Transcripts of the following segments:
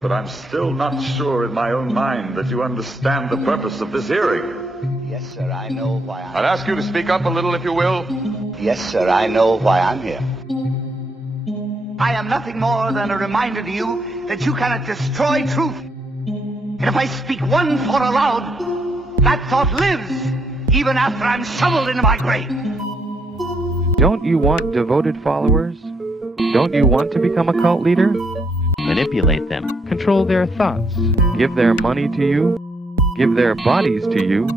But I'm still not sure in my own mind that you understand the purpose of this hearing. Yes, sir, I know why I'm I'd ask you to speak up a little, if you will. Yes, sir, I know why I'm here. I am nothing more than a reminder to you that you cannot destroy truth. And if I speak one thought aloud, that thought lives even after I'm shoveled into my grave. Don't you want devoted followers? Don't you want to become a cult leader? Manipulate them. Control their thoughts. Give their money to you. Give their bodies to you.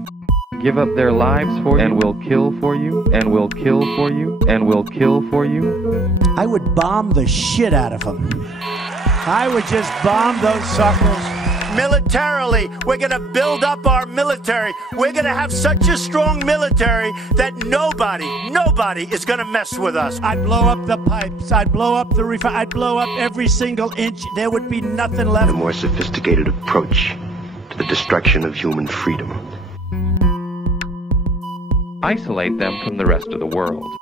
Give up their lives for you, and will kill for you, and will kill for you, and will kill for you. I would bomb the shit out of them. I would just bomb those suckers. Militarily, we're going to build up our military. We're going to have such a strong military that nobody is going to mess with us. I'd blow up the pipes. I'd blow up the refinery. I'd blow up every single inch. There would be nothing left. A more sophisticated approach to the destruction of human freedom. Isolate them from the rest of the world.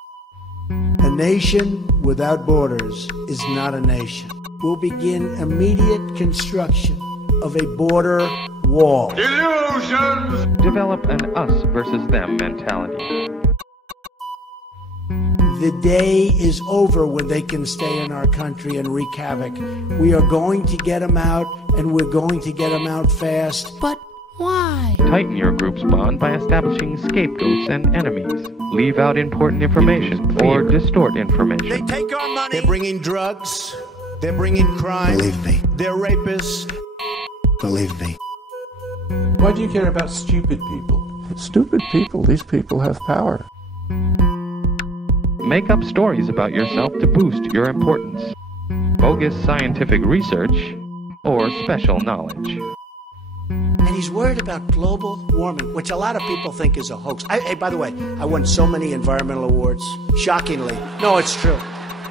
A nation without borders is not a nation. We'll begin immediate construction of a border wall. Illusions! Develop an us versus them mentality. The day is over when they can stay in our country and wreak havoc. We are going to get them out, and we're going to get them out fast. But why? Tighten your group's bond by establishing scapegoats and enemies. Leave out important information or distort information. They take our money. They're bringing drugs. They're bringing crime. Believe me. They're rapists. Believe me. Why do you care about stupid people? Stupid people, these people have power. Make up stories about yourself to boost your importance. Bogus scientific research or special knowledge. And he's worried about global warming, which a lot of people think is a hoax. Hey, by the way, I won so many environmental awards. Shockingly. No, it's true.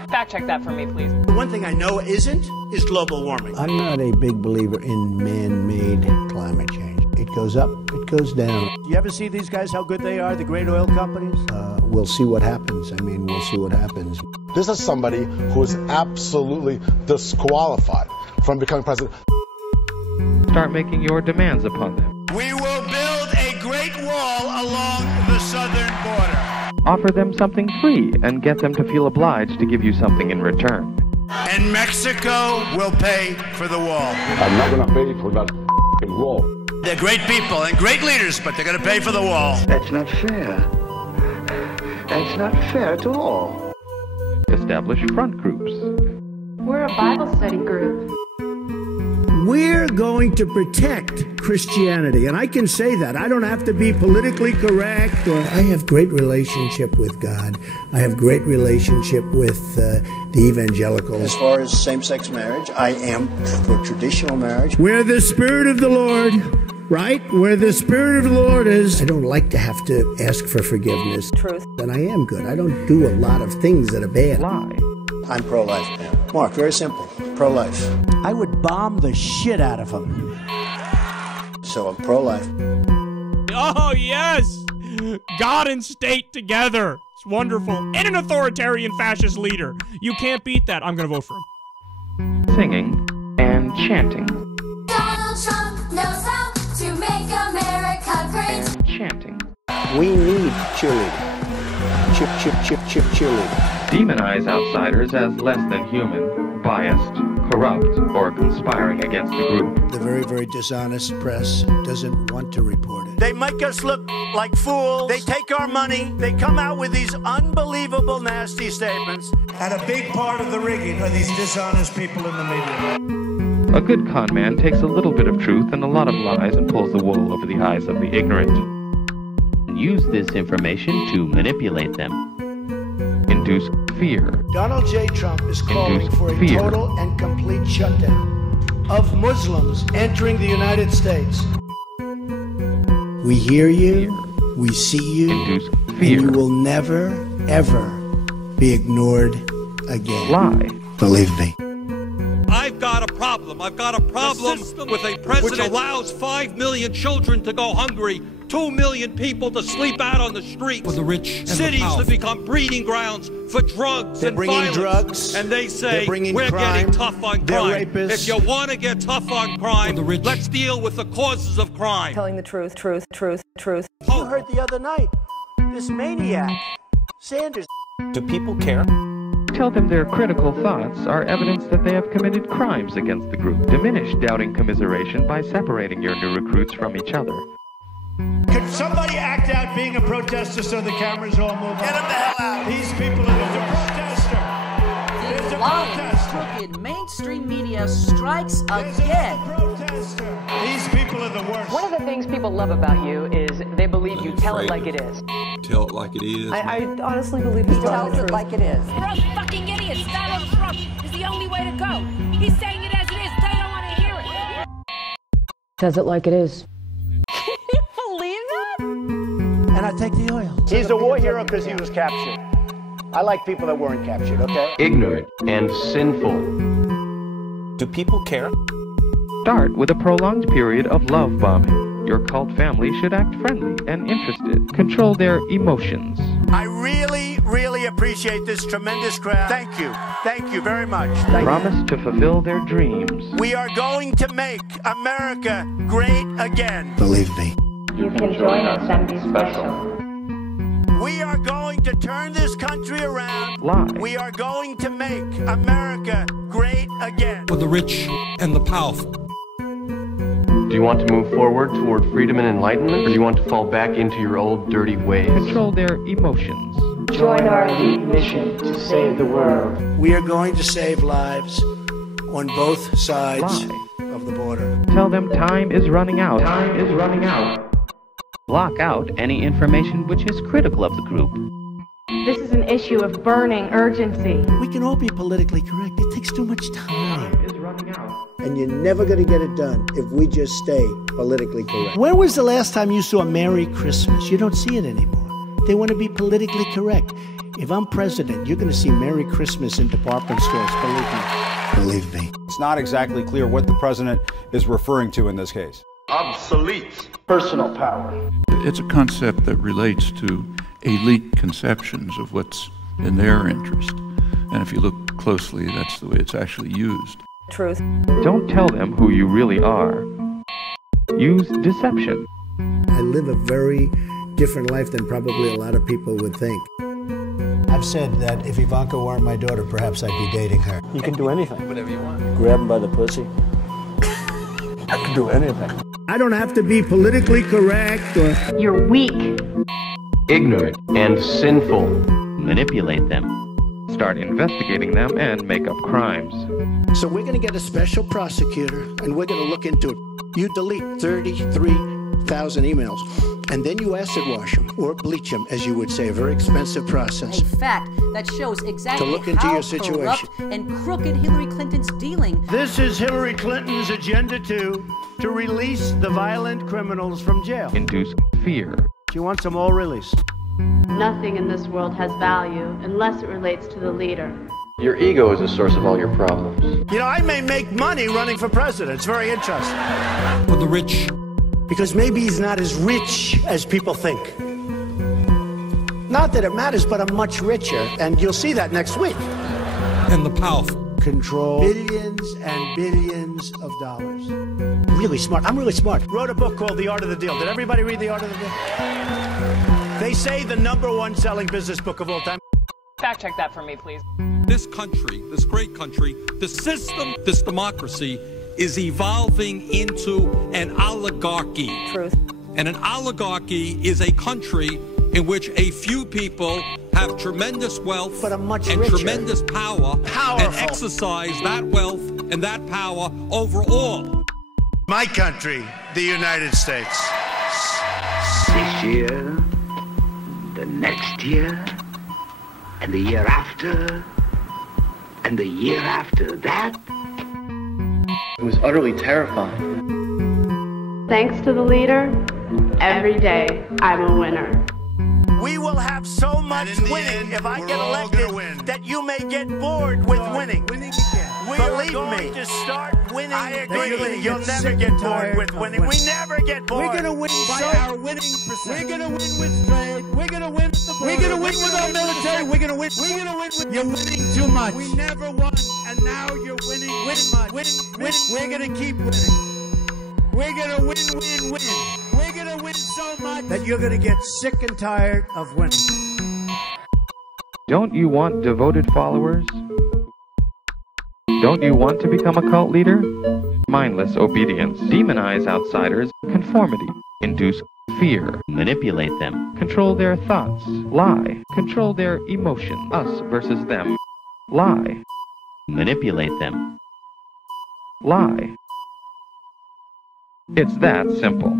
Fact check that for me, please. The one thing I know isn't is global warming. I'm not a big believer in man-made climate change. It goes up, it goes down. You ever see these guys, how good they are, the great oil companies? We'll see what happens. We'll see what happens. This is somebody who is absolutely disqualified from becoming president. Start making your demands upon them. We will build a great wall along the southern border. Offer them something free and get them to feel obliged to give you something in return. And Mexico will pay for the wall. I'm not going to pay for that wall. They're great people and great leaders, but they're going to pay for the wall. That's not fair. That's not fair at all. Establish front groups. We're a Bible study group. We're going to protect Christianity, and I can say that. I don't have to be politically correct. I have great relationship with God. I have great relationship with the evangelicals. As far as same-sex marriage, I am for traditional marriage. Where the Spirit of the Lord, right? Where the Spirit of the Lord is. I don't like to have to ask for forgiveness. Truth. And I am good. I don't do a lot of things that are bad. Lie. I'm pro-life. Mark, very simple. Pro-life. I would bomb the shit out of them. So I'm pro-life. Oh, yes! God and state together. It's wonderful. And an authoritarian fascist leader. You can't beat that. I'm going to vote for him. Singing and chanting. Donald Trump knows how to make America great. Chanting. We need cheerleading. Chip, cheerleading. Demonize outsiders as less than human, biased, corrupt, or conspiring against the group. The very, very dishonest press doesn't want to report it. They make us look like fools. They take our money. They come out with these unbelievable, nasty statements. And a big part of the rigging are these dishonest people in the media. A good con man takes a little bit of truth and a lot of lies and pulls the wool over the eyes of the ignorant. Use this information to manipulate them. Induce fear. Donald J. Trump is calling Induce for a fear. total and complete shutdown of Muslims entering the United States. We hear you, we see you, Induce and fear. you will never, ever be ignored again. Lie. Believe me. I've got a problem. I've got a problem with a president which allows 5 million children to go hungry 2 million people to sleep out on the streets. For the rich and cities the powerful. to become breeding grounds for drugs They're and bringing violence. drugs. And they say, They're bringing we're crime. getting tough on They're crime. rapists. If you want to get tough on crime, For the rich. let's deal with the causes of crime. Telling the truth. You heard the other night, this maniac, Sanders. Do people care? Tell them their critical thoughts are evidence that they have committed crimes against the group. Diminish doubting commiseration by separating your new recruits from each other. Could somebody act out being a protester so the cameras all move on? Get him the hell out. These people, there's a protester. There's a Lying, protester. crooked mainstream media strikes again. Protester. These people are the worst. One of the things people love about you is they believe you tell it like it is. Tell it like it is. I honestly believe he tells it like it is. We're all fucking idiots. Donald Trump is the only way to go. He's saying it as it is. They don't want to hear it. Says it like it is. Can you believe that? And I take the oil. He's a war hero because he was captured. I like people that weren't captured, okay? Ignorant and sinful. Do people care? Start with a prolonged period of love bombing. Your cult family should act friendly and interested. Control their emotions. I really appreciate this tremendous crowd. Thank you. Thank you very much. Promise to fulfill their dreams. We are going to make America great again. Believe me. You can join us and be special. We are going to turn this country around. Lie. We are going to make America great again. For the rich and the powerful. Do you want to move forward toward freedom and enlightenment, or do you want to fall back into your old dirty ways? Control their emotions. Join our elite mission to save the world. We are going to save lives on both sides Lie. of the border. Tell them time is running out. Time is running out. Block out any information which is critical of the group. This is an issue of burning urgency. We can all be politically correct. It takes too much time. Time is running out. And you're never going to get it done if we just stay politically correct. When was the last time you saw Merry Christmas? You don't see it anymore. They want to be politically correct. If I'm president, you're going to see Merry Christmas in department stores, believe me. Believe me. It's not exactly clear what the president is referring to in this case. Obsolete. Personal power. It's a concept that relates to elite conceptions of what's in their interest. And if you look closely, that's the way it's actually used. Truth. Don't tell them who you really are. Use deception. I live a very different life than probably a lot of people would think. I've said that if Ivanka weren't my daughter, perhaps I'd be dating her. You can do anything. Whatever you want. Grab him by the pussy. I can do anything. I don't have to be politically correct or... You're weak. Ignorant and sinful. Manipulate them. Start investigating them and make up crimes. So we're going to get a special prosecutor, and we're going to look into it. You delete 33,000 emails, and then you acid wash them, or bleach them, as you would say, a very expensive process. A fact that shows exactly To look into how your situation. corrupt and crooked Hillary Clinton's dealing. This is Hillary Clinton's Agenda 2 to release the violent criminals from jail. Induce fear. She wants them all released. Nothing in this world has value unless it relates to the leader. Your ego is the source of all your problems. You know, I may make money running for president. It's very interesting. For the rich. Because maybe he's not as rich as people think. Not that it matters, but I'm much richer, and you'll see that next week. And the powerful. Control billions and billions of dollars. Really smart. I'm really smart. Wrote a book called The Art of the Deal. Did everybody read The Art of the Deal? They say the #1 selling business book of all time. Fact check that for me, please. This country, this great country, the system, this democracy is evolving into an oligarchy. Truth. And an oligarchy is a country in which a few people have tremendous wealth But I'm much and richer. tremendous power and exercise that wealth and that power over all. My country, the United States. This year, the next year, and the year after, and the year after that. It was utterly terrifying. Thanks to the leader, every day I'm a winner. We will have so much winning if I get elected that you may get bored with winning. Believe me. To start winning. I agree. You'll never get bored with winning. We never get bored. We're gonna win by our winning percentage. We're gonna win with trade. We're gonna win with the border. We're gonna win with our military. We're gonna win. We're gonna win with. You're winning too much. We never won, and now you're winning. Win. We're gonna keep winning. We're gonna win. We're gonna win so much that you're gonna get sick and tired of winning. Don't you want devoted followers? Don't you want to become a cult leader? Mindless obedience. Demonize outsiders. Conformity. Induce fear. Manipulate them. Control their thoughts. Lie. Control their emotions. Us versus them. Lie. Manipulate them. Lie. It's that simple.